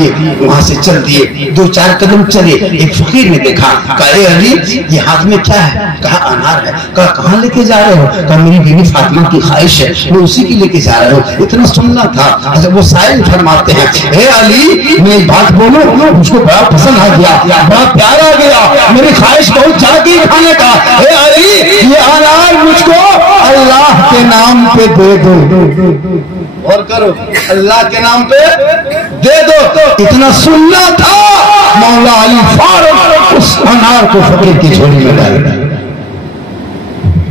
दिए, वहां से चल दिए। 2-4 कदम चले, एक फकीर ने देखा, कहा ए अली ये हाथ में क्या है? कहा अनार है। कहा कहाँ लेके जा रहे हो? कहा मेरी बीवी फातिमा की ख्वाहिश है, मैं उसी की लेके जा रहा हूँ। इतना सुनना था। अच्छा वो साहिल फरमाते हैं, हे अली मैं एक बात बोलूं, मुझको बड़ा पसंद आ गया, बड़ा प्यार आ गया, मेरी ख्वाहिश बहुत जागी खाने का। हे अली ये अनार मुझको अल्लाह के नाम पे दे दो। और करो, अल्लाह के नाम पे दे दो। इतना सुनना था, मौला अली फौरन उस अनार को फकीर की झोली में डाल दिया।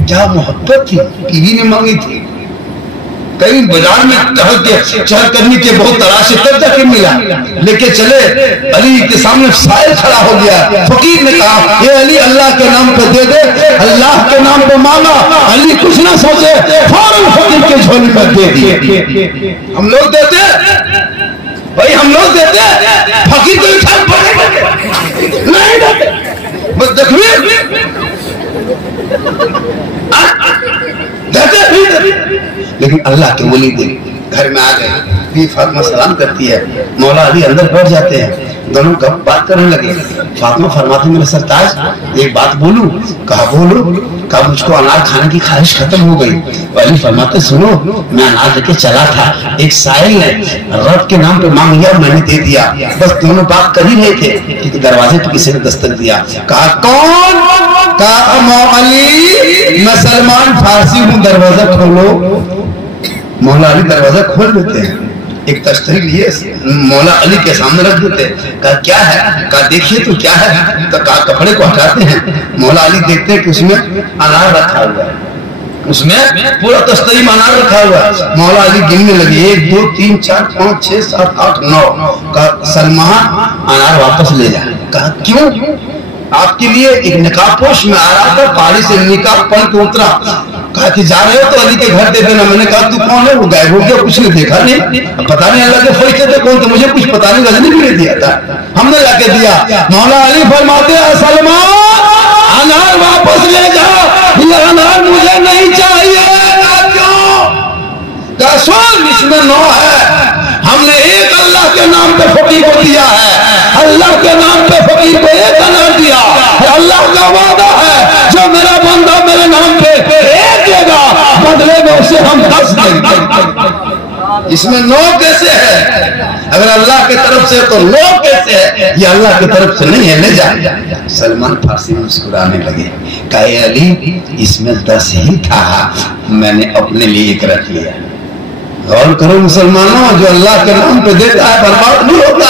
क्या मोहब्बत थी, बीवी ने मांगी थी। कहीं बाजार में चहल करने के बहुत तलाशे तब जाके मिला, लेके चले, अली के सामने साहिल खड़ा हो गया। फकीर ने कहा ये अली अल्लाह के नाम पे दे दे, अल्लाह के नाम पे मांगा। अली कुछ ना सोचे, फौरन फकीर के झोली में दे दिए। हम लोग देते भाई, हम लोग देते, फकीर को नहीं देते, बस देखिए लेकिन अल्लाह के वली दे घर में आ गए। भी फातिमा सलाम करती है, मौला अली अंदर बैठ जाते हैं, दोनों कब बात करने लगे। फातिमा फरमाती मेरे सरताज एक बात बोलूं? कहा बोलो। कहा मुझको अनार खाने की ख्वाहिश खत्म हो गई। अली फरमाते सुनो, मैं अनार लेके चला था, एक साहिल ने रब के नाम पे मांग लिया, मैंने दे दिया। बस दोनों बात कर ही रहे थे कि दरवाजे पे किसी ने दस्तक दिया। कहा कौन? कहा अली मैं सलमान फारसी हूँ, दरवाजा खोलो। मौला अली दरवाजा खोल देते हैं, एक तश्तरी लिए मौला अली के सामने रख देते। कहा क्या है? कहा देखिए तो क्या है। तो कहा कपड़े को हटाते हैं, मौला अली देखते हैं कि उसमें अनार रखा हुआ है, उसमें पूरा तश्तरी में अनार रखा हुआ है। मौला अली गिनने लगे 1 2 3 4 5 6 7 8 9। कहा सलमान अनार वापस ले जा। कहा क्यों? आपके लिए एक निकाह पोश में आ रहा था, पहाड़ी से निकाह पढ़ के उतरा। कहा कि जा रहे हो तो अली के घर दे देना। मैंने कहा तू कौन है? वो गायब हो गया, कुछ नहीं देखा नहीं, पता नहीं अल्लाह के फरिश्ते थे कौन, तो मुझे कुछ पता नहीं, रजनी भी नहीं दिया था, हमने लाके दिया। मौला अली फरमाते हैं सलमान अनार वापस ले जाओ, ये अनार मुझे नहीं चाहिए। क्यों? सुन इसमें 9 है, हमने एक अल्लाह के नाम पे फकीर को दिया है, अल्लाह के नाम पे फकीर को एक अनार दिया। अल्लाह का वादा है जो मेरा बंदा मेरे नाम पे एक देगा, बदले में उसे हम 10 देंगे। इसमें 9 कैसे है? अगर अल्लाह की तरफ से तो 9 कैसे है? ये अल्लाह की तरफ से नहीं है, ले जा। सलमान फारसी मुस्कुराने लगे, कहे अली इसमें 10 ही था, मैंने अपने लिए एक रख लिया। गौर करो मुसलमानों, जो अल्लाह के नाम पे देता है बर्बाद नहीं होता।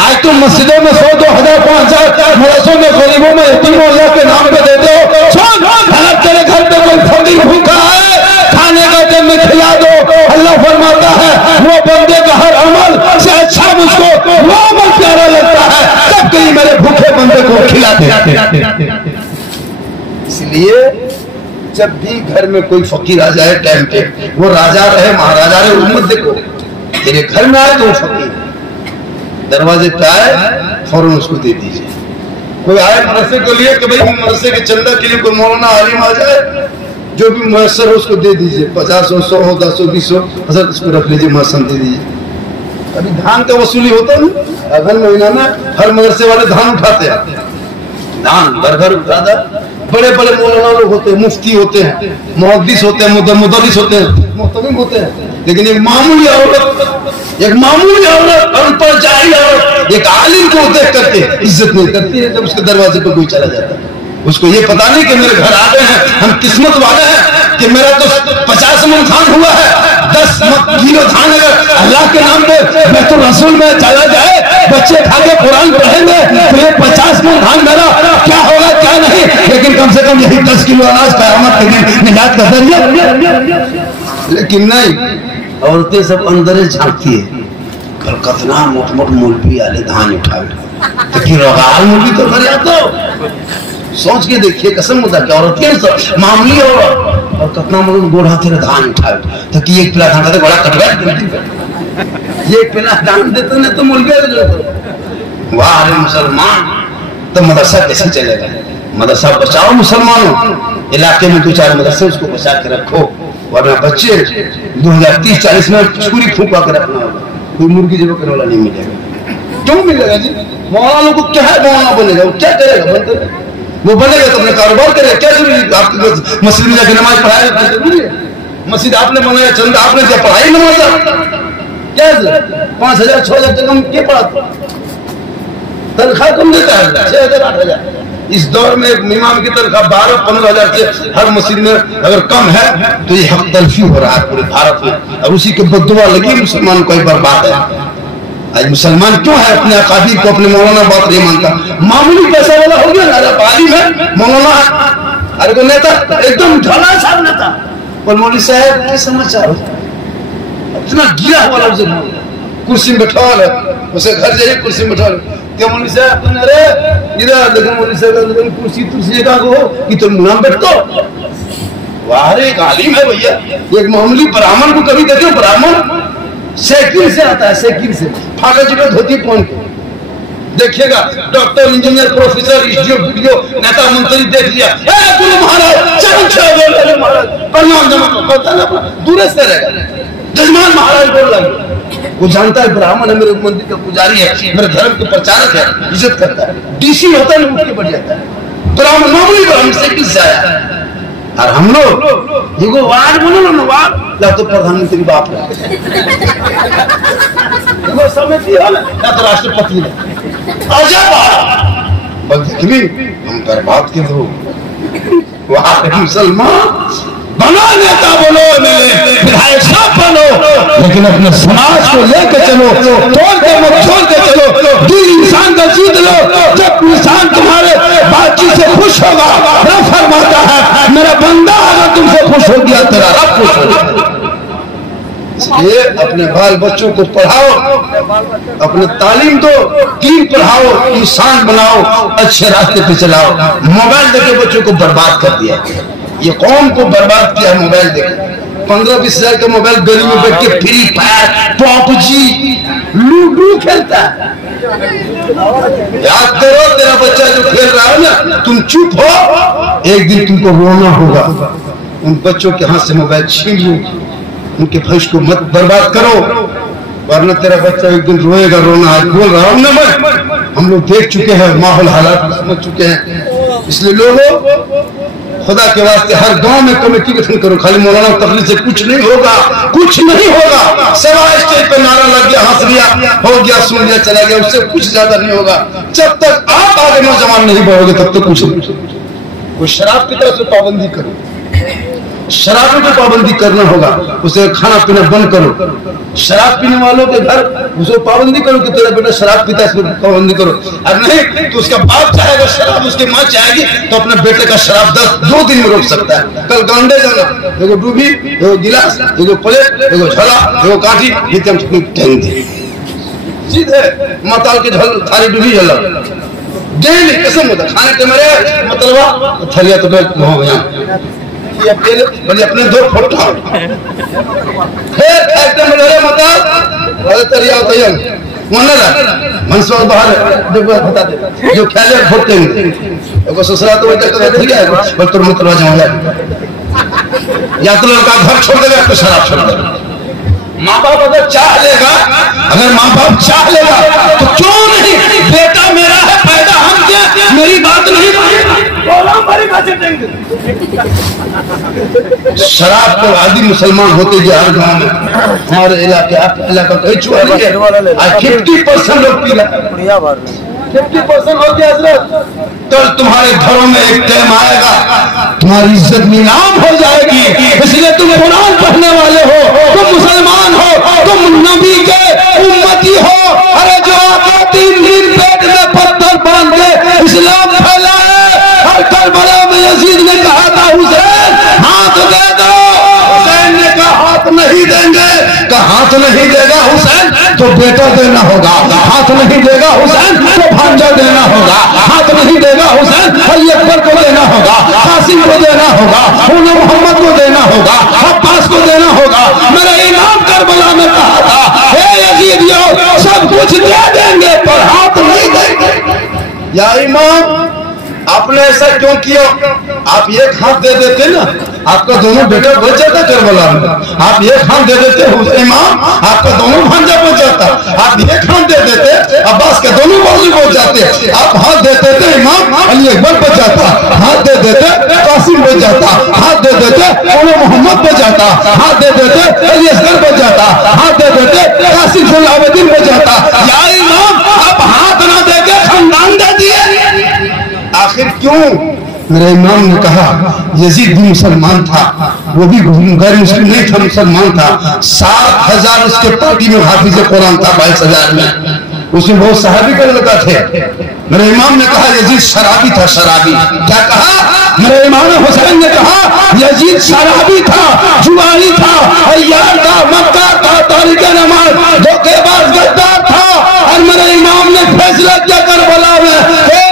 आज तुम मस्जिदों में 100 2,000 5,000 मदरसों में गरीबों में यतीमों अल्लाह के नाम पे देते हो। सुन तेरे घर पे कोई फकीर भूखा है, खाने का जब में खिला दो। अल्लाह फरमाता है वो बंदे का हर अमल से अच्छा मुझको वो अमल प्यारा लगता है जब कहीं मेरे भूखे बंदे को खिलाते। इसलिए जब भी घर में कोई फकीर आ जाए टाइम पे, वो राजा रहे महाराजा रहे, उम्मत देखो तेरे घर में आए तो वो फकीर दरवाजे पे आए फौरन उसको दे दीजिए। कोई आए मदरसे के लिए कि भाई मदरसे के चंदा के लिए कोई मौलाना आलिम आ जाए, जो भी मुयसर हो उसको दे दीजिए। 50 हो 100 हो 10 हो 20 हो, हजरत इसको रख लीजिए, मौसम दे दीजिए। अभी धान का वसूली होता है अगल महीना में, हर मदरसे वाले धान उठाते हैं, धान घर घर उठाता। बड़े बड़े मौलाना लोग होते हैं, मुफ्ती होते हैं, मुहद्दिस होते हैं, मुदर्रिस होते हैं, मुहतमिम होते हैं, लेकिन एक मामूली औरत अनपढ़ जाहिल औरत एक आलिम को देख करके इज्जत नहीं करती है। जब उसके दरवाजे पर कोई चला जाता है, उसको ये पता नहीं कि मेरे घर आ गए हैं, हम किस्मत वाले हैं कि मेरा तो 50 मन धान हुआ है, 10 किलो धान अगर अल्लाह के नाम पे मैं तो रसूल में चला जाए, बच्चे खा के कुरान पढ़ेंगे तो ये 50 मन धान मेरा क्या होगा क्या नहीं, लेकिन कम से कम यही 10 किलो अनाज क़यामत के दिन निजात का जरिया। लेकिन नहीं, औरतें सब अंदर ही झांकती है, कल कितना मोट मोट मौलवी आले धान उठाए, तो फिर मौलवी तो घर आता सोच के देखिए, कसम खुदा की औरतें सब मामूली औरत और कितना मतलब गोढ़ा तेरे धान उठाए, तो कि एक पिला धान बड़ा कटवा, ये एक पिला धान देते ना तो मुर्गे वाह अरे मुसलमान, तो मदरसा कैसे चलेगा? मदरसा बचाओ मुसलमानों, इलाके में 2-4 मदरसे उसको बचा के रखो, वरना बच्चे 2030-40 में छुरी फूंका के रखना होगा, कोई मुर्गी जब करने वाला नहीं मिलेगा। क्यों मिलेगा जी? मौलाना को क्या है, मौलाना बनेगा, वो क्या करेगा? बंद करेगा, वो बनेगा तो अपने कारोबार करेगा। क्या जरूरी आपकी मस्जिद में जाकर नमाज पढ़ाया? जरूरी है? मस्जिद आपने बनाया, चंदा आपने दिया, पढ़ाई नमाज क्या 5,000 6,000 टका में क्या पढ़ाता? तनख्वाह कम देता है 6,000 8,000। इस दौर में इमाम की तनख्वाह 12-15 हजार से हर मस्जिद में अगर कम है तो ये हक तलफी हो रहा है पूरे भारत में, और उसी के बददुआ लगी मुसलमान कोई बर्बाद है। आज मुसलमान क्यों है अपने अकाबीर को, अपने मौलाना बात नहीं मानता? मामूली पैसा वाला हो गया ना, आलिम है, मौलाना है, अरे को नेता एकदम ढला साहब नेता, और मौलवी साहब क्या समाचार हो, इतना गिरा हुआ उसे कुर्सी में बैठा है, उसे घर जाइए कुर्सी में बैठा, क्या मौलवी साहब अरे इधर देखो मौलवी साहब कुर्सी तुर्सी का हो कि तुम नाम बैठो। वाह रे, एक आलिम है भैया। एक मामूली ब्राह्मण को कभी देखे, ब्राह्मण साइकिल से आता है, साइकिल से फाटा जी का धोती पहन के, देखिएगा डॉक्टर इंजीनियर प्रोफेसर वीडियो नेता मंत्री देख लिया, गुरु महाराज चरण महाराज प्रणाम जमा दूर से रहेगा, जजमान महाराज बोल लगे, वो जानता है ब्राह्मण है, मेरे मंदिर का पुजारी है, मेरे धर्म के प्रचारक है, इज्जत करता है। डीसी होता है उठ के बढ़ जाता है, ब्राह्मण मामूली ब्राह्मण से किस आया। और हम लोग ये वार्ड बोलो ना, वार्ड या तो प्रधानमंत्री बाप है, समिति है ना तो राष्ट्रपति है, हम बर्बाद के दो। मुसलमान बना नेता बोलो, विधायक साहब बनो, लेकिन अपने समाज को लेकर चलो, तोड़ के मत छोड़ के चलो, दिल इंसान का जीत लो। जब इंसान तुम्हारे बातचीत से खुश होगा, रब फरमाता है मेरा बंदा अगर तुमसे खुश हो गया तेरा रब खुश हो गया। इसलिए अपने बाल बच्चों को पढ़ाओ, अपने तालीम दो, दीन पढ़ाओ, इंसान बनाओ, अच्छे रास्ते पे चलाओ। मोबाइल देके बच्चों को बर्बाद कर दिया, ये कौम को बर्बाद किया मोबाइल देके। 15-20 हजार का मोबाइल गली में बैठ के फ्री फायर, पबजी, लूडो खेलता है। याद करो तेरा बच्चा जो खेल रहा है ना, तुम चुप हो, एक दिन तुमको रोना होगा। उन बच्चों के हाथ से मोबाइल छीन लो, उनके भविष्य को मत बर्बाद करो, वरना तेरा बच्चा एक दिन रोएगा। रोना आज बोल रहा हूं ना मैं, हम लोग देख चुके हैं, माहौल हालात समझ चुके हैं। इसलिए लोगों खुदा के वास्ते हर गांव में कमेटी गठन करो। खाली मौलाना तकलीफ से कुछ नहीं होगा, कुछ नहीं होगा। सवाल स्टेज पे नारा लग गया, हंस लिया, हो गया, सुन लिया, चला गया, उससे कुछ ज्यादा नहीं होगा। जब तक आप आगे नौजवान नहीं बढ़ोगे तब तक कुछ नहीं। कोई शराब की तरफ से पाबंदी करो, शराबों की पाबंदी करना होगा, उसे खाना पीना बंद करो। शराब पीने वालों के घर उसे पाबंदी करो कि तेरा बेटा शराब पीता है, पाबंदी करो। और नहीं तो उसका बाप चाहेगा शराब, उसकी माँ चाहेगी तो अपने बेटे का शराब 2 दिन में रोक सकता है। कल गांडे जाना, एगो डूबी, एगो गिलास, एगो प्लेट, एगो झोला, एगो काठी, सीधे माताल के थाली डूबी जला डेली कसम होता खाने के मेरे मतलब थलिया तो अपने 2 फुट बता दे जो ख्याल फोड़ते हैं ससुरा तो या तो लड़का घर छोड़ देगा तो शराब छोड़ देगा। माँ बाप अगर चाह लेगा, अगर माँ बाप चाह लेगा तो क्यों नहीं, बेटा मेरा है, फायदा हम क्या, मेरी बात नहीं शराब को आदि मुसलमान होते जो हर गांव में, हमारे इलाके आपके इलाका 50% लोग पी रहे, 50% हो गया हजरत। कल तुम्हारे घरों में एक टाइम आएगा तुम्हारी इज्जत नीलाम हो जाएगी। इसलिए तुम कुरान पढ़ने वाले हो, तुम मुसलमान हो, तुम नबी के उम्मती हो। अरे जो आका 3 दिन पेट में पत्थर बांध के इस्लाम फैलाए, हर करबला में यजीद ने कहा था हुसैन हाथ दे दो, हुसैन ने कहा हाथ नहीं देंगे, कहा हाथ नहीं देगा हुसैन तो बेटा देना होगा, हाथ नहीं देगा हुसैन तो भांजा देना होगा, हाथ नहीं देगा हुसैन अली अकबर को देना होगा, कासिम को देना होगा, मोहम्मद को देना होगा, अब्बास को देना होगा। मेरा इमाम करबला में कहा था हे यजीदियों सब कुछ दे देंगे पर हाथ नहीं देंगे। या इमाम आपने ऐसा क्यों किया? आप एक हाथ दे देते ना, आपका दोनों बेटा बच जाता करबला में। आप एक हाथ दे देते इमाम, आपका दोनों भांजा बच जाता। आप एक हाथ दे देते, अब्बास के जाते, आप हाथ देते थे इमाम अली अकबर बच जाता, हाथ दे देते कासिम बच जाता, हाथ दे देते मोहम्मद बच जाता, हाथ दे देते अली असगर बच जाता, हाथ दे देते कासिम सलाउद्दीन बच जाता। या इमाम आप हाथ ना देके खानदान दे दिए, आखिर क्यों? मेरे इमाम ने कहा यजीद भी मुसलमान था, वो भी गैर मुस्लिम नहीं था, मुसलमान था। 7,000 उसके पार्टी में हाफिज कुरान था, 22,000 में उसमें बहुत सहाबी का लड़का थे। मेरे इमाम ने कहा यजीद शराबी था, शराबी। क्या कहा? मेरे इमाम हुसैन ने कहा यजीद शराबी था, जुआनी था, अय्यार था, मक्कार था, तारिक नमाज, धोखेबाज, गद्दार था। और मेरे इमाम ने फैसला किया करबला में,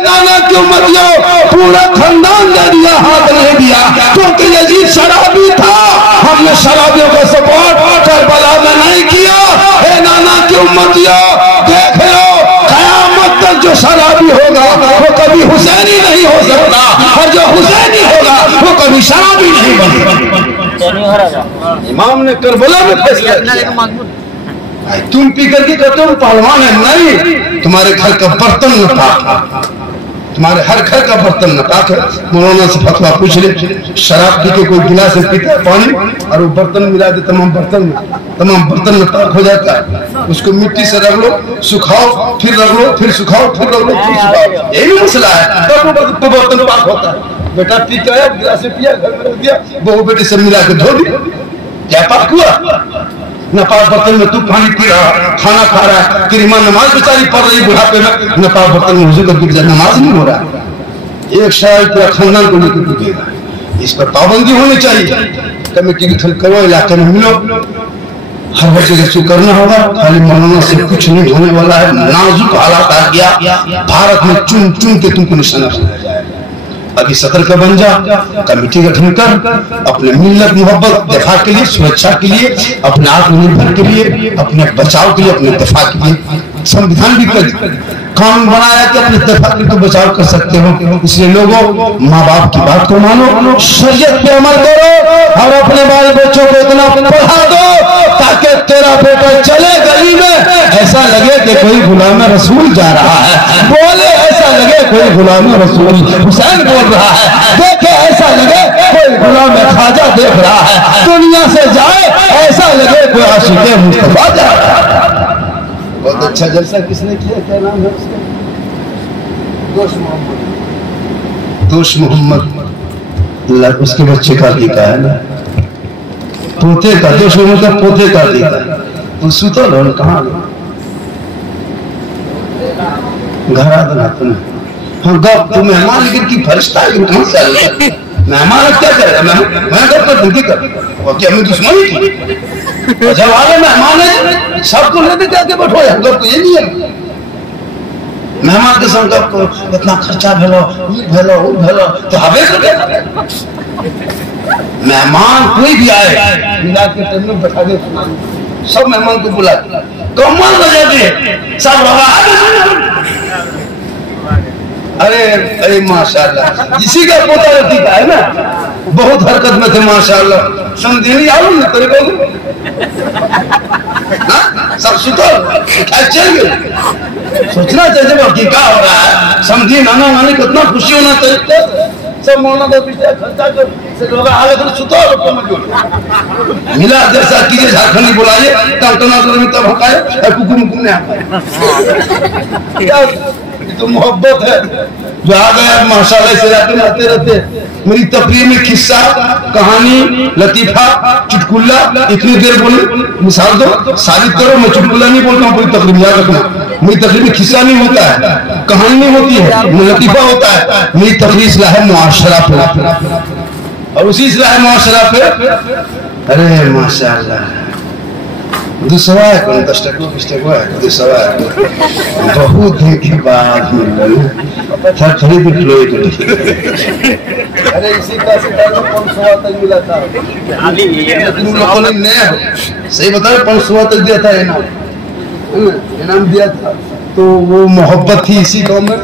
नाना क्यों मतियो पूरा खानदान दे दिया, हाथ नहीं दिया, क्योंकि यजीद शराबी था। हमने शराबियों का सपोर्ट करबला में नहीं किया। हे नाना क्यों मतियो, देख लो कयामत तक जो शराबी होगा वो कभी हुसैनी नहीं हो सकता, और जो हुसैनी होगा वो कभी शराबी नहीं बनेगा। इमाम ने करबला में फैसला किया। तुम पी करके कहते हो पहलवान है, नहीं, तुम्हारे घर का बर्तन न पाक, तुम्हारे हर घर का बर्तन न पाक है। मौलाना से फतवा पूछ ले, शराब पी के कोई गिलास से पीता है पानी और वो बर्तन मिला दे तमाम बर्तन न पाक हो जाता है। उसको मिट्टी से रख लो, सुखाओ, फिर रख लो, फिर सुखाओ, फिर रख लो, फिर सुखाओ, यही मसला है, तब बर्तन पाक होता है। बेटा पी के आया, गिलास से पिया, घर में रख दिया, बहू बेटी सब मिला के धो दिया, क्या पाक हुआ? नपाक बर्तन में तू पानी पी रहा, खाना खा रहा है, तेरी माँ नमाज बेचारी पढ़ रही बुढ़ापे में, नपाक बर्तन में वुजू करके नमाज नहीं हो रहा। एक शायद पूरा खानदान को लेकर पूछेगा, इस पर पाबंदी होनी चाहिए। कमेटी की खल करो, इलाके में मिलो, हर बच्चे से करना होगा। खाली मौलाना से कुछ नहीं होने वाला है। नाजुक हालात आ गया भारत में, चुन चुन के तुमको निशाना बनाया जाएगा। अभी सतर्क बन जा, कमेटी गठन कर, अपने मिल्लत मोहब्बत दफा के लिए, सुरक्षा के लिए, अपने आत्मनिर्भर के लिए, अपने बचाव के लिए, अपने दफा के लिए संविधान भी कर कानून बनाया कि अपने दफा के लिए बचाव कर सकते हो। इसलिए लोगों, माँ बाप की बात को मानो, शरीयत पे अमल करो और अपने बाल बच्चों को इतना पढ़ा दो ताकि तेरा बेटा चले गली में ऐसा लगे कि कोई गुलाम रसूल जा रहा है, बोले ऐसा लगे कोई गुलाम रसूल हुसैन बोल रहा है, देखे ऐसा लगे कोई गुलाम ख्वाजा देख रहा है, दुनिया से जाए ऐसा लगे कोई आशिक़े मुस्तफा जा रहा है। बहुत अच्छा जलसा किसने किया, क्या नाम है उसका? दोष मोहम्मद, उसके बच्चे का लिखा है ना, पोते का, दोष मोहम्मद का पोते का लिखा है। तो सुतो लो, कहाँ घर आ बना तुम, हाँ गप तो मेहमान लेकिन की फरिश्ता है, कहाँ से आएगा मेहमान? क्या करेगा मैं गप कर दूंगी कर, और क्या हमें दुश्मनी की? जब आगे मेहमान है सबको लेते जाके बैठो, गप तो ये नहीं है। मेहमान के संग गप को इतना खर्चा भेलो तो हवे कर, मेहमान कोई भी आए मिला के टेबल में बैठा दे, सब मेहमान को बुला कमाल बजा दे, सब अरे माशाल्लाह, इसी का पोता लतीफा है ना, बहुत हरकत में थे माशाल्लाह। समझी आओ ना तेरे को, सब सुतो चल गए, सोचना चाहिए बाकी क्या हो रहा है। समझी नाना नानी कितना खुशी होना चाहिए, सब मौना का पीछे खर्चा कर लोग आगे तो सुतो मिला जैसा कीजिए, झारखंडी बुलाइए, तब हकाए कुकुम कुकुम ने तो मोहब्बत है जो आ गया माशाल्लाह से आते रहते। मेरी तकरीर में किस्सा, कहानी, लतीफा, चुटकुल्ला इतनी देर बोले, मिसाल दो, साबित करो। मैं चुटकुल्ला नहीं बोलता हूँ पूरी तकरीर, याद रखना। मेरी तकरीर में किस्सा नहीं होता है, कहानी नहीं होती है, लतीफा होता है। मेरी तकरीर इस्लाह मुआशरा पे, और उसी इस्लाह मुआशरा पे अरे माशाल्लाह दूसरा है कौन 10 टका 20 टका है, दूसरा है बहुत दिन के बाद मिला था, खरीद लो एक। अरे इसी का से 500 तक मिला था, तुम लोगों ने नया सही बताया 500 तक दिया था, इनाम दिया था। तो वो मोहब्बत थी इसी गाँव में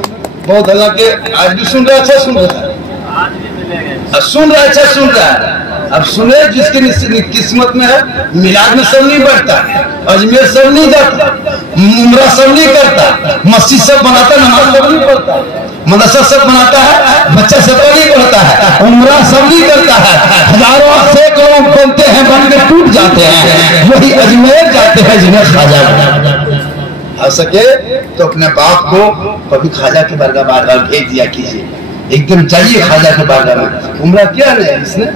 बहुत। हालांकि आज भी सुन रहा, अच्छा सुन रहा है, सुन रहा है, अच्छा सुन रहा है। अब सुने, जिसकी किस्मत में है, मिलाद में सब नहीं बैठता, अजमेर सब नहीं जाता, उम्रा सब नहीं करता, मस्जिद सब बनाता, नमाज सब नहीं पढ़ता, मदरसा सब बनाता है, बच्चा सब नहीं पढ़ता है, उम्रा सब नहीं करता है, हजारों सैकड़ों बनते हैं, बन के टूट जाते हैं, वही अजमेर जाते हैं जिन्हें खाजा आ सके तो अपने बाप को कभी खाजा के बारगाह बार भेज दिया कीजिए, एकदम चाहिए खाजा के बारगाह में। उम्रा किया नहीं इसने,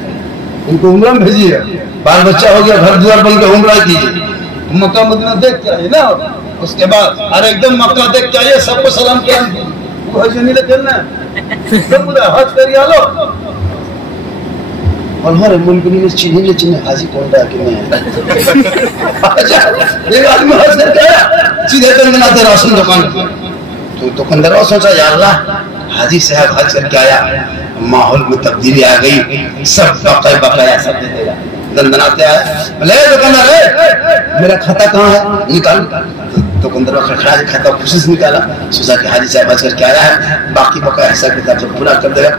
उनको उम्रा में भेजिए, बाल बच्चा हो गया, घर द्वार बन के उम्रा कीजिए, मक्का मदीना देख के आइए ना, उसके बाद अरे एकदम मक्का देख के आइए, सबको सलाम किया, हज नहीं करना हज करिए लो और हमारे मुल्क में चिन्ह हाजी कौन रहा कि मैं एक आदमी हज करके आया, सीधे करके राशन दुकान, तो दुकानदार सोचा यार अल्लाह हाजी साहब हज करके आया, माहौल में तब्दीली आ गई, सब बकाया सब दे देगा, दंदनाते आया, बोले दुकानदार मेरा खाता कहाँ है, निकाल, दुकानदार खड़ा खाता खुशी से निकाला, सोचा कि हाजी साहब हज करके आया है, बाकी बकाया हिसाब किताब सब पूरा कर देगा,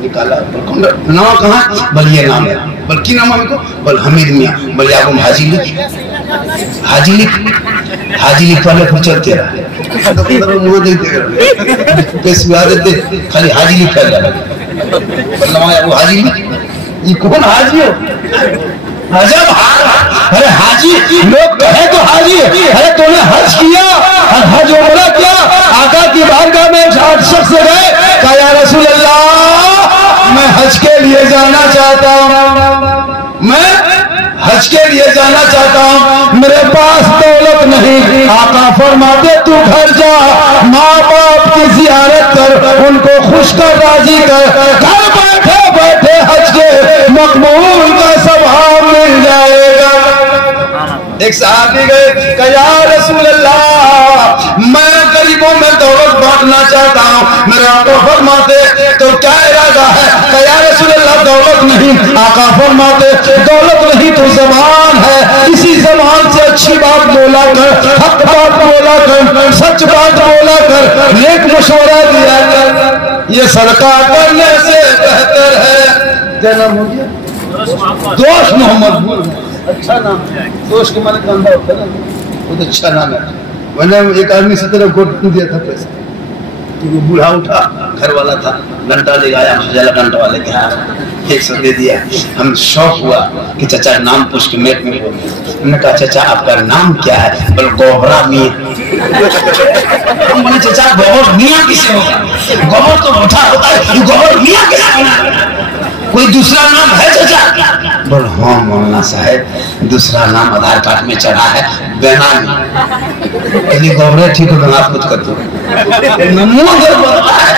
निकाला, नाम कहाँ, बोल ये नाम है, बोल की नाम हमको, बोल हमीद मियाँ, बोल आप हाजी लिख, हाजी लिख, हाजी लिख वाले फिर चलते रहा, दुकानदार मुँह देखते पैसे आ देते, खाली हाजी लिख कर वो हाजी लिख, ये कौन हाजी हो, अजब, अरे हाजी लोग कहे तो हाजी, अरे तूने हज किया और हज उम्रा किया, आका की बारगाह में शख्स गए, कहा या रसूल अल्लाह मैं हज के लिए जाना चाहता हूँ, मैं हज के लिए जाना चाहता हूँ, मेरे पास दौलत नहीं, आका फरमाते तू घर जा, माँ बाप की जियारत कर, उनको खुश कर, राजी कर, घर बैठे बैठे हज के मकबूल का सवाब मिल जाएगा। एक साहबी गए, कहा या रसूल अल्लाह मैं गरीबों में दौलत बांटना चाहता हूँ, मेरे आका फरमाते तो क्या इरादा है, कहा या रसूल अल्लाह दौलत नहीं, आका फरमाते दौलत नहीं तो ज़बान है, इसी ज़बान से अच्छी बात बोला कर, हक बात बोला कर, सच बात बोला कर, नेक मशवरा दिया कर, ये सदका करने से बेहतर है। क्या नाम हो गया, दोस्त मोहम्मद, अच्छा नाम, दोस्त के माने कंधा होता है ना, बहुत अच्छा नाम है। मैंने एक आदमी से तेरा गोट दिया था पैसा, तो वो बूढ़ा उठा, घर वाला था, घंटा ले आया, घंटा वाले के 100 दे दिया, हम शौक हुआ कि चाचा नाम पूछ के मेट में बोल, मैंने कहा चाचा आपका नाम क्या है, बोल गोबरा मियाँ, मैंने चाचा गोबर मियाँ किसे होगा, गोबर तो उठा होता है, गोबर मियाँ किसे होगा, कोई दूसरा नाम है चाचा, बोल हाँ मौलाना साहब दूसरा नाम आधार कार्ड में चढ़ा है बेनामी, गोबरे ठीक हो आप कुछ कर दो, नमो अगर बदला है,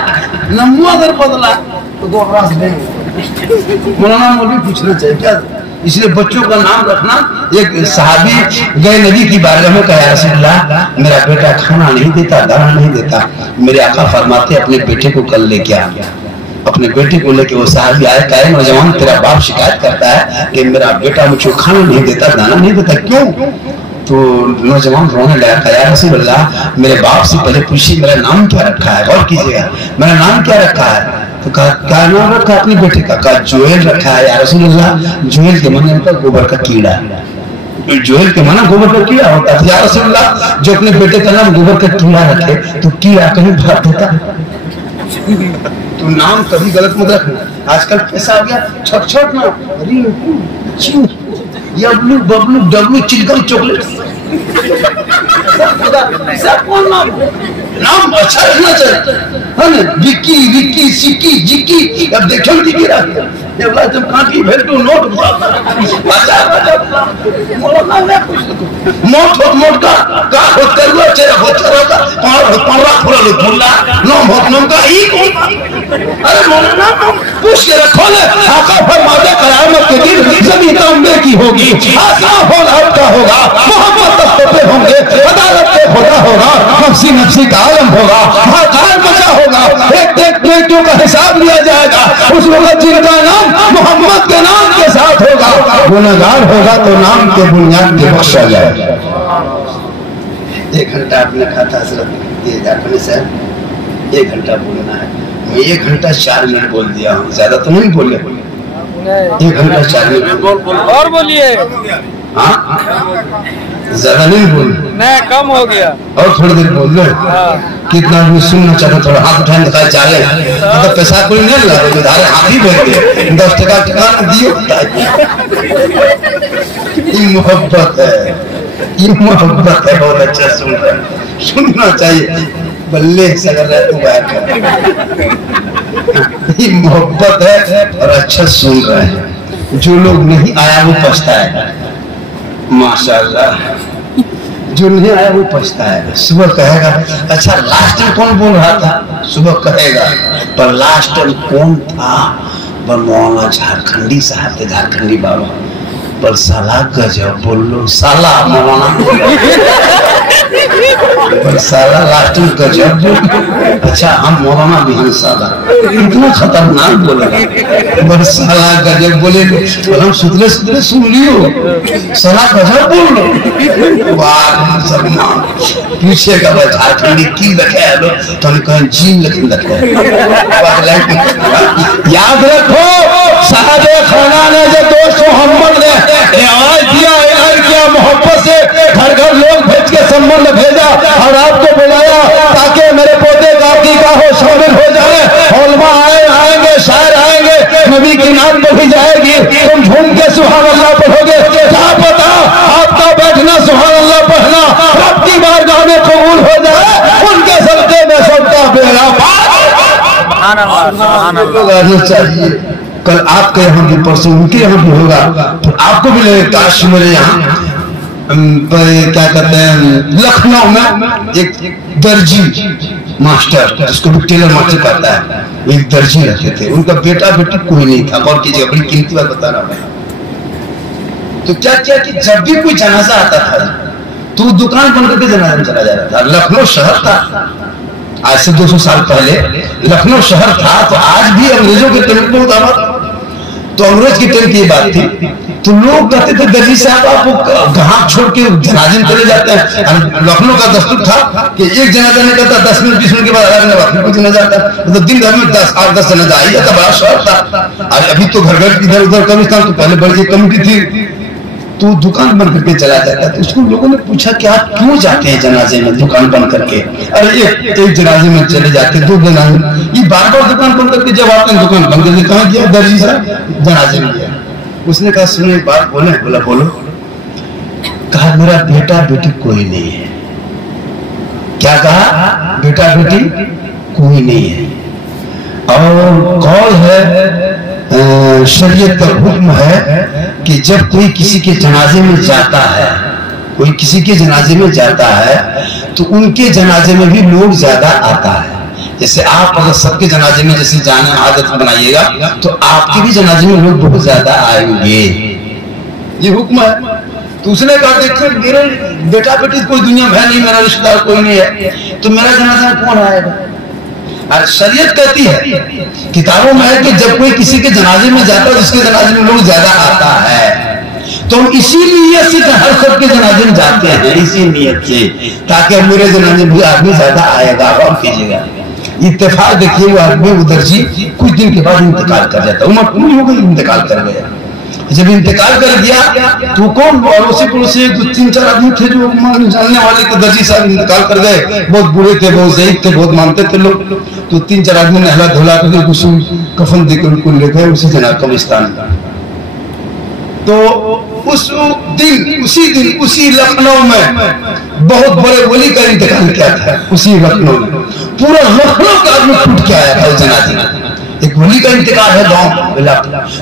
नमो अगर बदला तो गोबरा से मौलाना मौलवी पूछना चाहिए क्या, इसलिए बच्चों का नाम रखना। एक सहाबी गए नबी की बारगाह में, कहा रसूल अल्लाह मेरा बेटा खाना नहीं देता, दाना नहीं देता, मेरे आका फरमाते अपने बेटे को कल लेके आ, अपने बेटे को लेके वो साहब आए, कहे नौजवान तेरा बाप शिकायत करता है कि मेरा बेटा मुझे खाना नहीं देता, दाना नहीं देता, क्यों, तो नौजवान रोने लगा, कहा या रसूल अल्लाह मेरे बाप से पहले पूछिए मेरा नाम क्या रखा है, गौर कीजिएगा मेरा नाम क्या रखा है, तो कहा क्या नाम रखा अपने बेटे का, कहा जोएल रखा है या रसूल अल्लाह, जोएल के माने होता गोबर का कीड़ा, जोएल के माना गोबर का कीड़ा होता है, या रसूल अल्लाह जो अपने बेटे का नाम गोबर का कीड़ा रखे तो कीड़ा कहीं भाग देता, तो नाम कभी गलत मत रखना। आजकल कैसा आ गया, छोट छोट ना, यबलू बबलू डबलू चिलगम चॉकलेट, कौन नाम, नाम अच्छा रखना चाहिए, है ना, विक्की विक्की सिक्की जिक्की, अब देखो दिखी रहा है, ये वाला जब काटी भेल तो नोट बचा मौलाना ने कुछ मोट का होते हुए चेहरा होता रहता, पावरा फुला नो मोट नो का ही कौन, अरे मौलाना पूछ के रखो ले, आका फरमाते कयामत के दिन जमीन तांबे की होगी, आसमान होल का होगा, मोहम्मद तख्ते पे होंगे, अदालत पे खुदा होगा, नफ्सी नफ्सी का आलम होगा, हाथ बचा होगा, एक एक बेटियों का हिसाब लिया जाएगा, उस वक्त जिनका नाम मोहम्मद के नाम के साथ होगा, गुनहगार होगा तो नाम के बुनियाद पे बख्शा जाएगा। 1 घंटा आपने कहा था हजरत अपने से 1 घंटा बोलना है, मैं 1 घंटा 4 मिनट बोल दिया हूँ, ज्यादा तो नहीं बोले, 1 घंटा चाहिए। और बोलिए। हाँ ज्यादा नहीं बोल, नहीं कम हो गया। और थोड़ी देर बोल लो। कितना भी सुनना चाहते थोड़ा हाथ उठाए दिखाए चाले तो पैसा कोई नहीं लगा उधार हाथ ही भेज दिए 10 टका दियो। ये मोहब्बत है, ये मोहब्बत है। बहुत अच्छा सुन रहे हैं, सुनना चाहिए। बल्ले सगल है तू बाहर कर, ये मोहब्बत है और अच्छा सुन रहे हैं। जो लोग नहीं आया वो पछताए, माशाल्लाह। जो नहीं आया वो पछता है। सुबह कहेगा अच्छा लास्ट टाइम कौन बोल रहा था, सुबह कहेगा पर लास्ट टाइम कौन था, मौलाना झारखंडी साहब थे, झारखंडी बाबा। पर साला गजब बोल लो, साला मौलाना पर साला लास्ट टाइम गजब बोल। अच्छा हम मौलाना बिहान साला इतना खतरनाक बोले, पर साला गजब बोले। हम सुधरे सुधरे सुन लियो, साला गजब बोल लो। वाह मुसलमान पूछेगा वह झारखंडी की रखे हेलो तो कहीं जीन लेकिन रखे। याद रखो साहब खाना ने जो दोस्त मोहम्मद ने आज दिया, ऐलान किया, मोहब्बत से घर घर लोग भेज के संबंध भेजा और आपको बुलाया ताकि मेरे पोते का अकीका हो, शामिल हो जाए। उलमा आएंगे, शायर आएंगे, नबी की नाम बढ़ी जाएगी, तुम झूम के सुभान अल्लाह पढ़ोगे। क्या पता आपका बैठना सुभान अल्लाह पढ़ना रब की बारगाह में कबूल हो जाए, उनके सदके में सबका बेड़ा पार चाहिए। कल आपके यहाँ भी, परसों उनके यहाँ भी होगा, तो आपको भी लगे काश मेरे यहाँ क्या कहते हैं लखनऊ में एक दर्जी मास्टर, जिसको भी टेलर मास्टर कहता है, एक दर्जी रहते थे। उनका बेटा बेटी कोई नहीं था। और कीजिए बड़ी कीमती बात बता रहा हूँ। तो क्या किया कि जब भी कोई जनाजा आता था तो दुकान बंद करके जनाजा में चला जा रहा था। लखनऊ शहर था, आज से 200 साल पहले लखनऊ शहर था। तो आज भी अंग्रेजों के टाइम बहुत आबाद, तो अंग्रेज के टाइम की बात थी। तो लोग कहते थे दर्जी साहब आप गांव छोड़ के जनाजे में चले जाते हैं। लखनऊ का दस्तूर था कि एक जनाजा नहीं करता, 10 मिनट 20 मिनट के बाद फिर जनाजा आता, मतलब दिन भर में 8-10 जनाजा आई जाता। बड़ा शहर था। और अभी तो घर घर इधर उधर कब्रिस्तान, तो पहले बड़ी कमिटी थी, तो दुकान बंद करके चला जाता। तो उसको लोगों ने पूछा कि आप क्यों जाते हैं जनाजे में दुकान बंद करके? अरे एक जनाजे में चले जाते, 2 जनाजे, ये बार बार दुकान बंद करके जब आते हैं दुकान बंद करके। कहाँ गया दर्जी साहब? जनाजे में गया। उसने कहा सुनो एक बात बोले। बोला बोलो। कहा मेरा बेटा बेटी कोई नहीं है। क्या कहा? बेटा बेटी कोई नहीं है। और कौल है, शरीयत का हुक्म है कि जब कोई किसी के जनाजे में जाता है, कोई किसी के जनाजे में जाता है तो उनके जनाजे में भी लोग ज्यादा आता है। जैसे आप अगर सबके जनाजे में जैसे जाने आदत बनाइएगा तो आपके भी जनाजे में लोग बहुत ज्यादा आएंगे। ये हुक्म है। तो उसने कहा देखो मेरे बेटा बेटी कोई दुनिया में नहीं, मेरा रिश्तेदार कोई नहीं है, तो मेरा जनाजा में कौन आएगा? और शरीयत कहती है, किताबों में है कि जब कोई किसी के जनाजे में जाता है जिसके जनाजे में लोग ज्यादा आता है, तो हम इसी नियत से हर सबके जनाजे में जाते हैं, इसी नियत से, ताकि मेरे जनाजे में भी आदमी ज्यादा आएगा। और कीजिएगा इत्तेफाक देखिए, वो आदमी उधर जी कुछ दिन के बाद इंतकाल कर जाता, उम्र पूरी हो गई, इंतकाल कर गया। जब इंतकाल कर गया तो कौन अड़ोसी पड़ोसी 2-3-4 आदमी थे जो जानने वाले के दर्जी साहब इंतकाल कर गए। बहुत बुरे थे, बहुत ज़ईफ़ थे, बहुत मानते थे लोग। तो 3-4 आदमी नहला धुला करके गुस्ल कफन देकर उनको ले गए उसी जना कब्रिस्तान। तो उसी दिन उसी लखनऊ में बहुत बड़े वली का इंतकाल किया था। उसी लखनऊ में पूरा लखनऊ का आदमी टूट के आया था उस जनाजे में। एक वली का इंतकाल है गांव,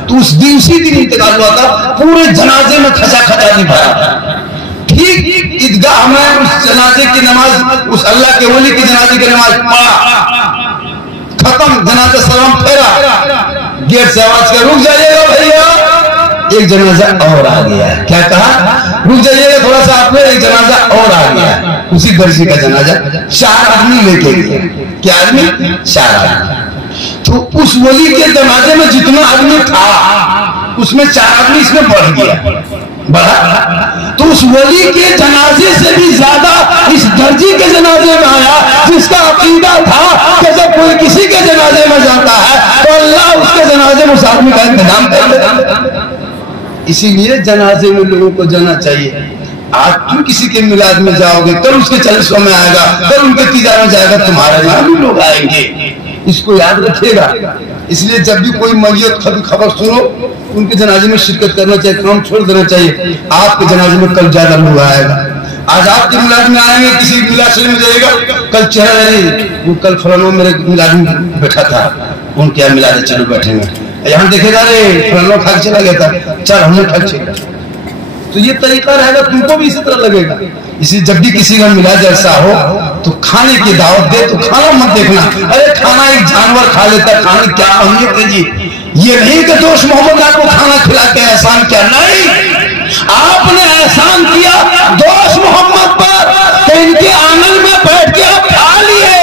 तो उस दिन उसी दिन इंतकाल हुआ था। पूरे जनाजे में खचा खचा नहीं भरा था। ठीक ईदगाह में उस जनाजे की नमाज, उस अल्लाह के वली की जनाजे की नमाज पढ़ा, खत्म, जनाजा सलाम फेरा, गेट से आवाज कर रुक जाइएगा भैया, एक जनाजा और आ गया। क्या कहा? रुक जाइएगा थोड़ा सा, आपने एक जनाजा और आ गया। उसी दर्जी का जनाजा 4 आदमी लेके गए। क्या आदमी? 4 आदमी। तो उस वली के जनाजे में जितना आदमी था उसमें 4 आदमी इसमें बढ़ गया, बढ़ा। तो उस वली के जनाजे से भी ज्यादा इस दर्जी के जनाजे में आया, जिसका अकीदा था कि जब कोई किसी के जनाजे में जाता है तो अल्लाह के जनाजे में उस आदमी का इंतजाम कर। इसीलिए जनाजे में लोगों को जाना चाहिए। आज क्यों किसी के मिलाद में जाओगे, कल उसके 40 में आएगा, कल उनके तीजा में जाएगा, तुम्हारे यहाँ भी लोग आएंगे, इसको याद रखिएगा। इसलिए जब भी कोई मैयत खबर सुनो, उनके जनाजे में शिरकत करना चाहिए, काम छोड़ देना चाहिए। आपके जनाजे में कल ज्यादा लोग आएगा। आज आपके मिलाद में आएंगे, किसी मिलाद में जाएगा, कल चेहरा नहीं, वो कल फलाना मेरे मिलाद में बैठा था, उनके यहाँ मिलाद चलो बैठेंगे, यहाँ देखेगा रे फलाना खा चला गया था, चल हमने खा चला। तो ये तरीका रहेगा, तुमको भी इसी तरह लगेगा। इसी जब भी किसी का मिलाद जैसा हो तो खाने की दावत दे तो खाना मत देखना, अरे खाना एक जानवर खा लेता है, खाने क्या अहमियत है जी। ये नहीं कि दोस्त मोहम्मद आपको खाना खिला के एहसान किया, नहीं, आपने एहसान किया दोस्त मोहम्मद पर कि इनके आंगन में बैठ के आप खा लिए।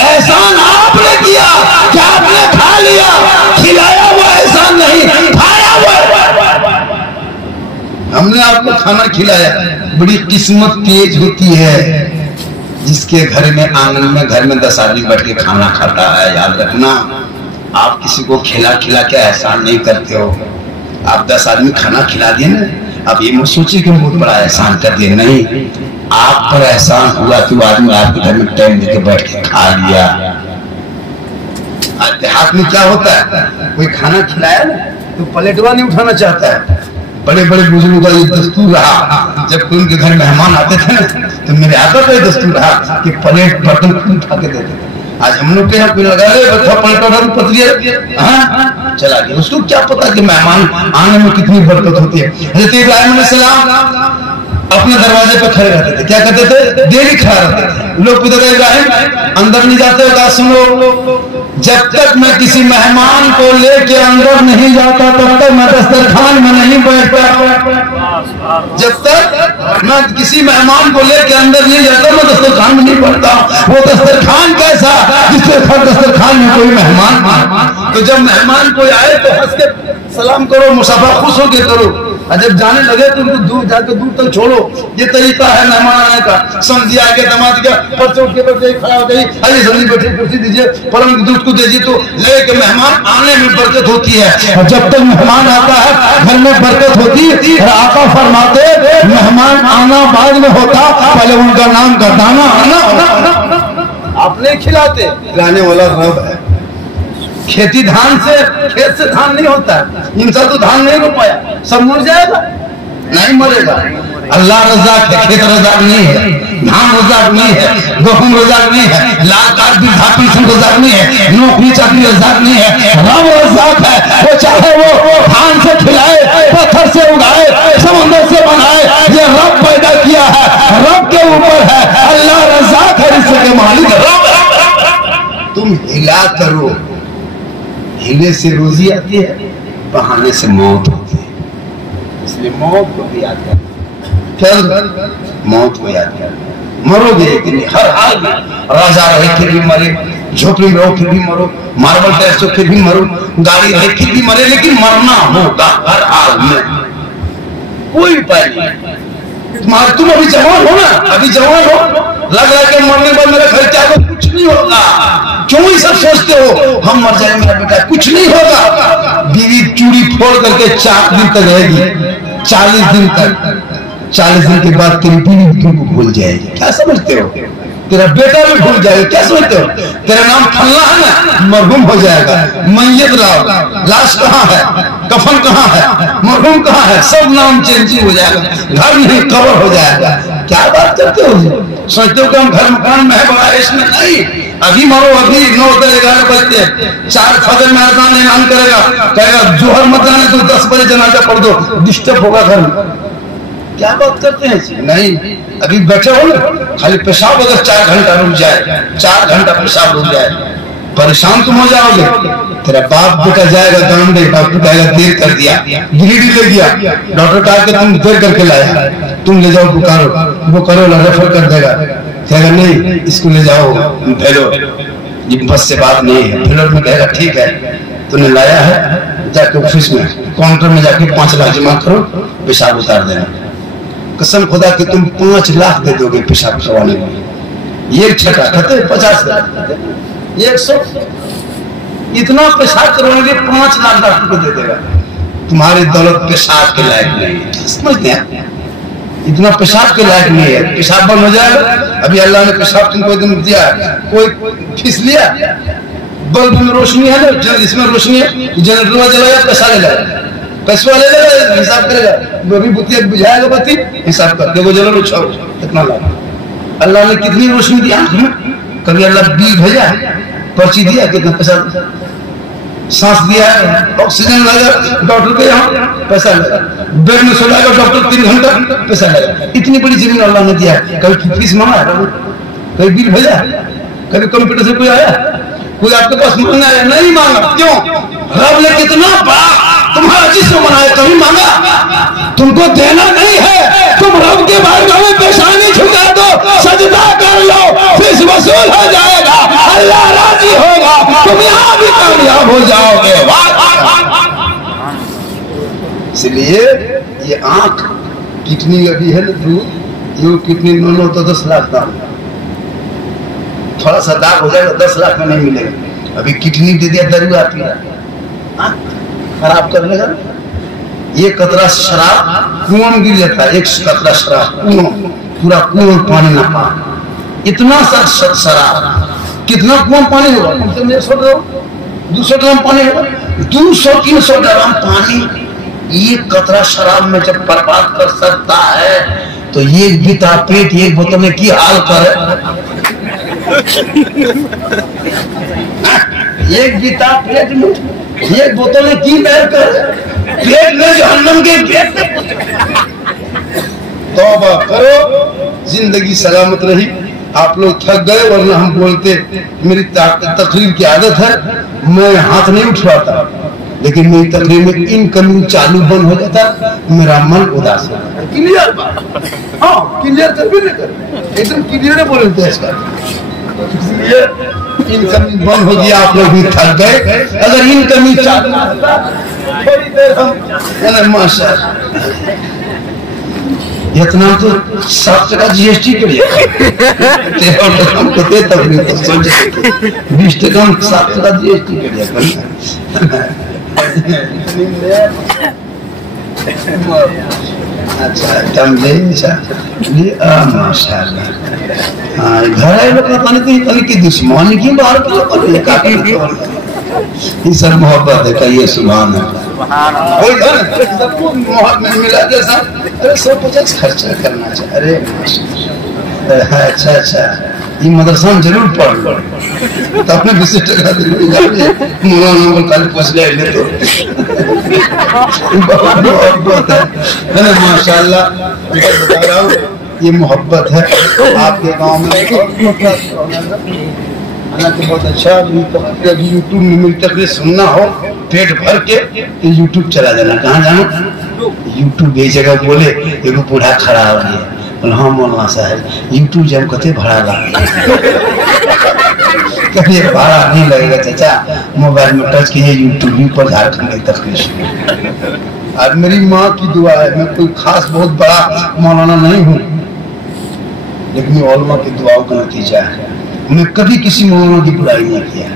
एहसान आपने किया कि आपने खा लिया, खिलाया हुआ एहसान नहीं, खाया हुआ। हमने आपको खाना खिलाया। बड़ी किस्मत तेज होती है जिसके घर में आंगन में घर में 10 आदमी बैठ के खाना खाता है। याद रखना, आप किसी को खिला खिला के एहसान नहीं करते हो। आप 10 आदमी खाना खिला दिए ना, अब ये मत सोचिए कि बहुत बड़ा एहसान कर दिए, नहीं, आप पर एहसान हुआ कि वो आदमी आपके घर में टाइम देके बैठ के खा लिया। देहात में क्या होता है, कोई खाना खिलाया ना तो प्लेटवा नहीं उठाना चाहता है। बड़े बड़े बुजुर्गों का ये दस्तूर रहा, जब कोई उनके घर मेहमान आते थे ना तो मेरे आका का ये दस्तूर रहा कि प्लेट बर्तन खुद उठा के देते थे। आज हम लोग के यहाँ कोई लगा हाँ चला गया, उसको क्या पता कि मेहमान आने में कितनी बरकत होती है। हज़रत इब्राहिम अलैहिस्सलाम अपने दरवाजे पे खड़े रहते थे, क्या करते थे, देरी खड़ा रहते थे। लोग पूछते थे इब्राहिम अंदर नहीं जाते हो, सुनो, जब तक मैं किसी मेहमान को लेके अंदर नहीं जाता तब तक मैं दस्तरखान में नहीं बैठता। जब तक मैं किसी मेहमान को लेके अंदर नहीं जाता मैं दस्तरखान में नहीं बैठता। वो दस्तरखान कैसा, जिससे दस्तरखान में कोई मेहमान, तो जब मेहमान कोई आए तो हंस के सलाम करो, मुसाफा खुश होके करो, और जब जाने लगे तो उनको दूर जाकर दूर तक छोड़ो। ये तरीका है मेहमान आने का। समझी आगे दमाद गया, परसों उठ के बैठे खड़ा हो गई, अरे जल्दी बैठे, कुर्सी दीजिए, पलंग दूध को दीजिए, तो लगे कि मेहमान आने में बरकत होती है। और जब तक मेहमान आता है घर में बरकत होती है। आका फरमाते मेहमान आना बाद में होता, पहले उनका नाम का दाना आना। आप नहीं खिलाते, खिलाने वाला रब है। खेती धान से, खेत से धान नहीं होता है, इंसान तो धान नहीं रोपाया, सब मर जाएगा, नहीं मरेगा। अल्लाह रज़ाक है, खेत रज़ाक नहीं है, धान रज़ाक नहीं है, गेहूं रज़ाक नहीं है, लाल कार्ड वृद्धापी रज़ाक नहीं है, नौकरी चाकरी रज़ाक नहीं है, रब रज़ाक है। वो चाहे वो धान से खिलाए, पत्थर से उगाए, समुद्र से बनाए, ये रब पैदा किया है, रब के ऊपर है। अल्लाह रज़ाक है, इसके मालिक रब है। तुम हिला करो, हिले से रोजी आती है, बहाने से मौत होती है, इसलिए मौत को भी याद कर, मौत को याद कर। मरोगे लेकिन हर हाल में, राजा रहे फिर भी मरे, झोपड़ी में रहो फिर भी मरो, मार्बल टेस्ट हो फिर भी मरो, गाड़ी रहे फिर भी मरे, लेकिन मरना होगा हर हाल में, कोई उपाय नहीं। तुम अभी जवान हो ना, अभी जवान हो, लग रहा है कि मरने पर मेरा घर क्या हो, कुछ नहीं होगा। क्यों ये सब सोचते हो, हम मर जाएंगे मेरा बेटा, कुछ नहीं होगा। बीवी चूड़ी फोड़ करके 4 दिन तक रहेगी, 40 दिन तक, 40 दिन के बाद तेरी बीवी तुमको भूल जाएगी। क्या समझते हो, तेरा बेटा भी भूल जाएगा, क्या समझते हो, तेरा नाम फल्ला है ना, मरहूम हो जाएगा। मैयत लाओ, लाश कहाँ है, कफन कहाँ है, मरहूम कहाँ है, सब नाम चेंज हो जाएगा, घर नहीं कवर हो जाएगा। क्या बात करते हो, सोचते हो कि हम घर मकान में है, बड़ा इसमें नहीं। अभी मरो, अभी 9 बजे 11 बजते, 4 फजर में अज़ान ऐलान करेगा, कहेगा जोहर मत आने तो 10 बजे जनाजा पढ़ दो, डिस्टर्ब होगा घर में। क्या बात करते हैं, नहीं, अभी बैठे हो ना, खाली पेशाब अगर 4 घंटा रुक जाए, 4 घंटा पेशाब रुक जाए, परेशान तुम हो जाओगे। तेरा बाप बेटा जाएगा गांव में, डॉक्टर कहेगा देर कर दिया, गिरिडीह ले गया, डॉक्टर कहा कि तुम देर करके लाया, तुम ले जाओ बोकारो रेफर कर देगा, कहेगा नहीं इसको ले जाओ भेलो, ये बस से बात नहीं है। भेलोर में कहेगा ठीक है, तूने लाया है, जाके ऑफिस में काउंटर में जाके 5 लाख जमा करो, पेशाब उतार देना। कसम खुदा कि तुम 5 लाख दे दोगे पेशाब करवाने में, ये छठा कहते 50 100 इतना पेशाब करवाने के 5 लाख डॉक्टर को दे देगा। तुम्हारी दौलत पेशाब के लायक नहीं है, समझते हैं? इतना पेशाब के लायक नहीं है, पेशाब बंद हो जाएगा। अभी अल्लाह ने पेशाब तुमको एकदम दिया है, कोई खींच लिया, बल्ब में रोशनी है ना, इसमें रोशनी है, जनरेटर जलाया, पैसा ले जाएगा, पैसा ले लेगा, हिसाब करेगा, अभी बुतिया बुझाएगा, बत्ती हिसाब कर देखो, जलो रुछाओ कितना लाभ। अल्लाह ने कितनी रोशनी दी आंख में, कभी अल्लाह बिल भेजा, पर्ची दिया, कितना पैसा, सांस दिया, ऑक्सीजन लगा डॉक्टर के यहाँ, पैसा लगा, बेड में सोलाएगा डॉक्टर 3 घंटा, पैसा लगा। इतनी बड़ी जमीन अल्लाह ने दिया, कभी फीस मांगा, कभी बिल भेजा, कभी कंप्यूटर से कोई आया, कोई आपके पास मांगा है? नहीं मांगा। क्यों? रब ने कितना बड़ा तुम्हारा जिस्म बनाया, कभी मांगा? तुमको देना नहीं है, तुम रब के बारगाह में पेशानी झुका दो, सजदा कर लो, फीस वसूल हो जाएगा, अल्लाह राजी होगा, तुम यहाँ भी कामयाब हो जाओगे। इसलिए ये आंख कितनी अभी है ना, दूध ये कितनी 9 तो 10 लाख दाम, थोड़ा सा दाग हो जाएगा 10 लाख में नहीं मिलेगा। अभी किडनी दे दिया, दरुआ पी रहा, खराब कर लेगा। ये कतरा शराब कुआं में गिर जाता है, 1 कतरा शराब कुआं, पूरा कुआं पानी ना पा, इतना सा शराब, कितना कुआं पानी होगा? 200 ड्रम पानी होगा, 200-300 ड्रम पानी ये कतरा शराब में जब बर्बाद कर सकता है, तो ये बीता पेट एक बोतल में की हाल करे। एक बीता पेट में एक बोतल में की बैर कर, पेट में जहन्नम के पेट में। तौबा करो, जिंदगी सलामत रही। आप लोग थक गए, वरना हम बोलते, मेरी तकरीर की आदत है, मैं हाथ नहीं उठवाता, लेकिन मेरी तकरीर में इनकमिंग चालू बंद हो जाता, मेरा मन उदास हो जाता। क्लियर बात? हाँ, क्लियर कर भी नहीं कर, एकदम क्लियर बोलते हैं इसका। इसलिए इनकमिंग बंद हो गया, आप लोग भी थक गए। अगर इनकमिंग चालू होता, थोड़ी देर हम माशाअल्लाह, इतना तो 7 टका GST के लिए 13 टका हमको दे, तब नहीं तो सोचे 20 टका 7 टका GST के लिए। अच्छा समझे? माशाअल्लाह। हाँ, घर आए लोग पता नहीं कि दुश्मनी की बाहर की ये सब मोहब्बत है, कहिए सुभान अल्लाह। सबको मोहब्बत मिला जैसा, अरे 150 खर्चा करना चाहिए। अरे अच्छा अच्छा, ये मदरसा में जरूर पढ़ लो, तो अपने 20 टका मौलाना कल पूछ ले तो मोहब्बत है ना, माशाअल्लाह। बता रहा हूँ, ये मोहब्बत है आपके गांव में। हालांकि बहुत अच्छा, अभी यूट्यूब में मेरी तकरीर सुनना हो पेट भर के, तो यूट्यूब चला जाना। कहाँ जाना? यूट्यूब ये जगह बोले, एगो बूढ़ा खड़ा हो गया, बोले हाँ मौलाना साहब यूट्यूब जब कहते भाड़ा लगा, कभी भाड़ा नहीं लगेगा चाचा, मोबाइल में टच कीजिए, यूट्यूब पर झारखंड की तकरीर। आज मेरी माँ की दुआ है, मैं कोई खास बहुत बड़ा मौलाना नहीं हूँ, लेकिन ये उलमा की दुआओं का नतीजा है। मैं कभी किसी मौलाना की बुराई नहीं किया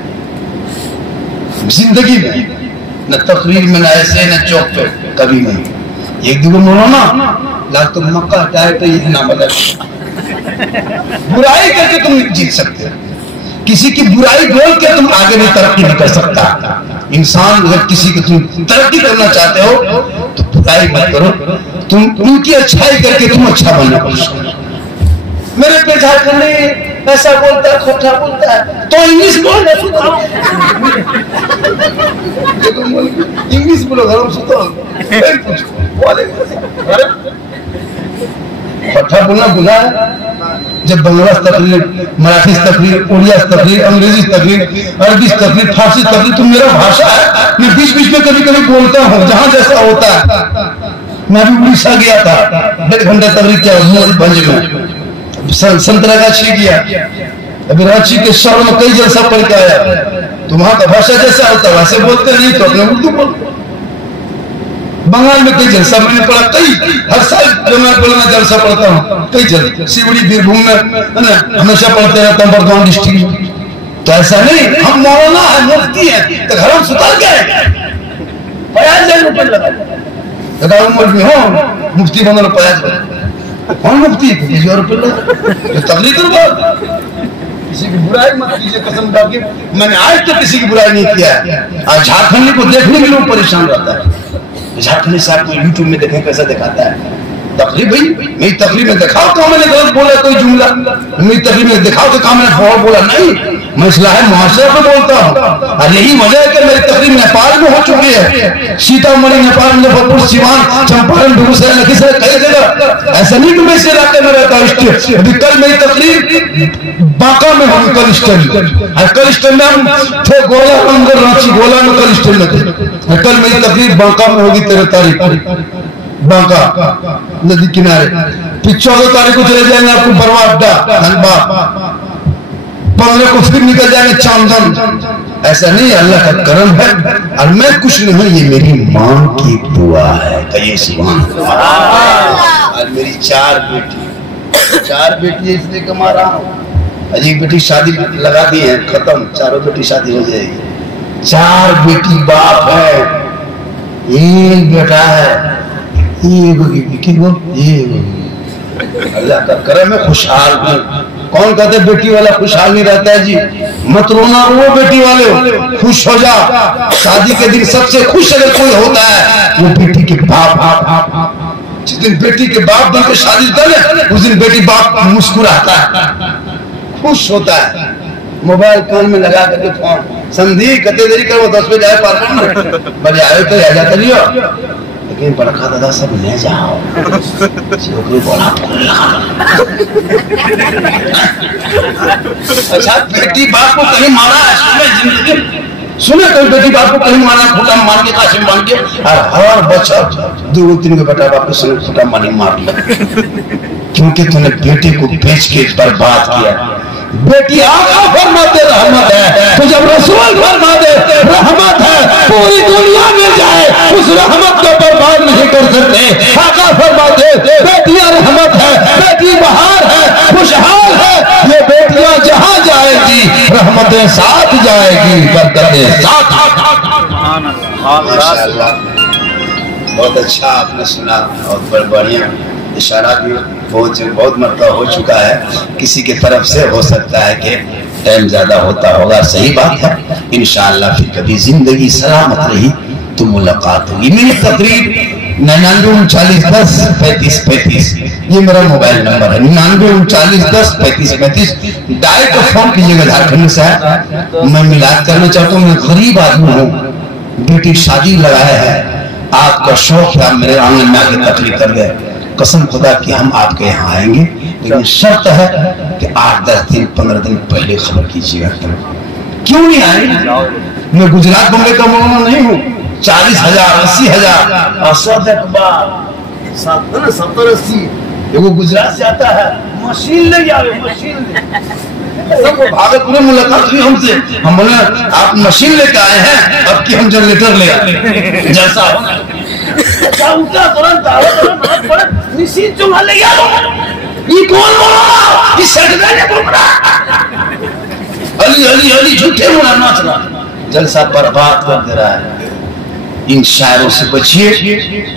जिंदगी में, न तकरीर में, न ऐसे, न चौक पे, कभी नहीं। एक दो मौलाना लाख तो मक्का हटाए तो ये ना बदल, बुराई करके तुम नहीं जीत सकते, किसी की बुराई बोल के तुम आगे नहीं तरक्की नहीं कर सकता। इंसान अगर किसी की तुम तरक्की करना चाहते हो तो बुराई मत करो, तुम उनकी अच्छाई करके तुम अच्छा बनना कोशिश करो। मेरे पे झारखंडी ऐसा बोलता है, खोटा बोलता है, तो इंग्लिश बोल रहे, इंग्लिश बोलो घर में सुतो, खोटा बोलना गुनाह है। जब बंगला तकरीर, मराठी तकरीर, उड़िया तकरीर, अंग्रेजी तकरीर, अरबी तकरीर, फारसी तकरीर, तो मेरा भाषा है, मैं बीच बीच में कभी कभी बोलता हूँ जहाँ जैसा होता है। मैं भी उड़ीसा गया था, 1.5 घंटा तकरीर किया भंज में, संतरागाछी गया, अभी रांची के शहर में कई जलसा पढ़ के आया, तो वहां का भाषा जैसा होता है वैसे बोलते नहीं, तो अपने उर्दू बोल। बंगाल में कई जलसा मैंने पढ़ा, कई हर साल जब मैं बोलना जलसा पढ़ता हूँ, कई जल शिवड़ी बीरभूम में हमेशा पढ़ते रहता हूँ, बर्दवान डिस्ट्रिक्ट तो ऐसा नहीं, हम मौलाना है, मुफ्ती है, तो घर में सुतल गए 50,000 रुपये लगा हो मुफ्ती बनल 50,000 कौन मुफ्ती 50,000 रुपये लगा तकलीफ कर किसी की बुराई मत कीजिए कसम खा के। मैंने आज तक किसी की बुराई नहीं किया है। आज झारखंडी को देखने के लिए परेशान रहता है। झारखंडी साहब को यूट्यूब में देखें कैसा दिखाता है तकलीफ। भाई मेरी तकलीफ में दिखाओ तो मैंने गलत बोला कोई जुमला, मेरी तकलीफ में दिखाओ तो काम मैंने फौर बोला नहीं, मैं इस्लाह मुआशरा पे बोलता हूँ। और यही वजह है कि मेरी तकलीफ नेपाल में हो चुकी है, सीतामढ़ी नेपाल, मुजफ्फरपुर, सिवान, चंपारण, बेगूसराय, लखीसराय, कई जगह। ऐसा नहीं कि मैं इस इलाके में रहता हूँ। अभी कल मेरी तकलीफ बांका में होगी, कल स्टैंड में हम थे गोला मंदिर रांची गोला में कल स्टैंड में थे। कल मेरी तकलीफ बांका में होगी 13 तारीख बांका नदी किनारे, फिर 14 तारीख को चले जाएंगे आपको बरवा अड्डा धनबाद, 15 को फिर निकल जाएंगे चांदन। ऐसा नहीं, अल्लाह का करम है। और मैं कुछ नहीं हूं, ये मेरी मां की दुआ है। कहिए सुभान अल्लाह। और मेरी 4 बेटी इसलिए कमा रहा हूं। एक बेटी शादी लगा दी है, खत्म, चारों बेटी शादी हो जाएगी। 4 बेटी बाप है, एक बेटा है, अल्लाह का करम है, खुशहाल हूं। कौन कहते बेटी वाला खुशहाल नहीं रहता है जी? मत रोना, वो बेटी वाले खुश हो जा। शादी के दिन सबसे खुश अगर कोई होता है वो बेटी के बाप। जिस दिन बेटी के बाप बनकर शादी होता है उस दिन बेटी बाप मुस्कुराता है, खुश होता है। मोबाइल कान में लगा करके फोन संधि कते देरी कर, वो 10 बजे आए पार बजे आए तो आ जाता लियो, लेकिन बड़का दादा सब ले जाओ बोला। अच्छा बेटी बाप को कहीं मारा है सुने कहीं बेटी बाप को कहीं मारा, फूटा मार के काशी मान के हर बच्चा 2-3 को बेटा बाप के संग फूटा मानी मार लिया, क्योंकि तूने बेटे को बेच के बर्बाद किया। बेटी आका फरमाते रहमत है, तो जब रसूल फरमाते रहमत है, पूरी दुनिया में जाए उस रहमत को बर्बाद नहीं कर सकते। आका फरमाते बेटियां रहमत है, बेटी बहार है, खुशहाल है, ये बेटियां जहां जाएगी रहमतें साथ जाएगी, बरकतें साथ। माशाअल्लाह, बहुत अच्छा आपने सुना और बढ़िया इशारा भी बहुत मरतबा हो चुका है। किसी की तरफ से हो सकता है कि टाइम ज्यादा होता होगा, सही बात है। इंशाअल्लाह फिर कभी जिंदगी सलामत रही तो मुलाकात होगी। मेरी तकरीर 9939103535 ये मेरा मोबाइल नंबर है। 9939103535 डायरेक्ट फोन कीजिएगा झारखंड से। मैं मिलाद करना चाहता हूँ, मैं गरीब आदमी हूँ, बेटी शादी लगाया है, आपका शौक है, आप मेरे आंगन में आके तकरीर कर गए। कसम खुदा कि हम आपके यहाँ आएंगे, लेकिन शर्त है कि 8-10 दिन 15 दिन पहले खबर कीजिएगा। क्यों नहीं आएंगे? मैं गुजरात बम्बे का मौलाना नहीं हूँ। 40,000 80,000 और 70-80 वो गुजरात से आता है, मशीन ले जाओ, मशीन सब भागलपुर में मुलाकात हुई हमसे। हम बोले आप मशीन लेके आए हैं, अब की हम जनरेटर ले आए जैसा उठा तुरंत मशीन चुमा ले गया। ये कौन बोला? ये सेक्रेटरी ने बोला अली अली अली झूठे बोला, नाच रहा, जलसा बर्बाद कर दे रहा है। इन शायरों से बचिए,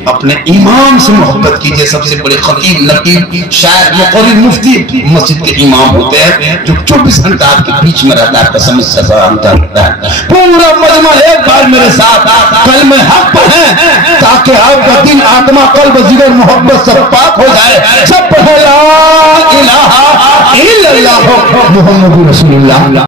अपने इमाम से मोहब्बत कीजिए। सबसे बड़े खतीब, नकीब, शायर, मुक़र्रिर, मुफ्ती मस्जिद के इमाम होते हैं, जो 24 घंटा आपके बीच में रहता है, कसम से रहता है। पूरा मजमा एक बार मेरे साथ कलमे हक पढ़ें, ताकि आपका दिल, आत्मा, कल्ब, जिगर, मोहब्बत सब पाक हो जाए। सब पढ़े ला इलाहा इल्लल्लाह मुहम्मदुर रसूलुल्लाह।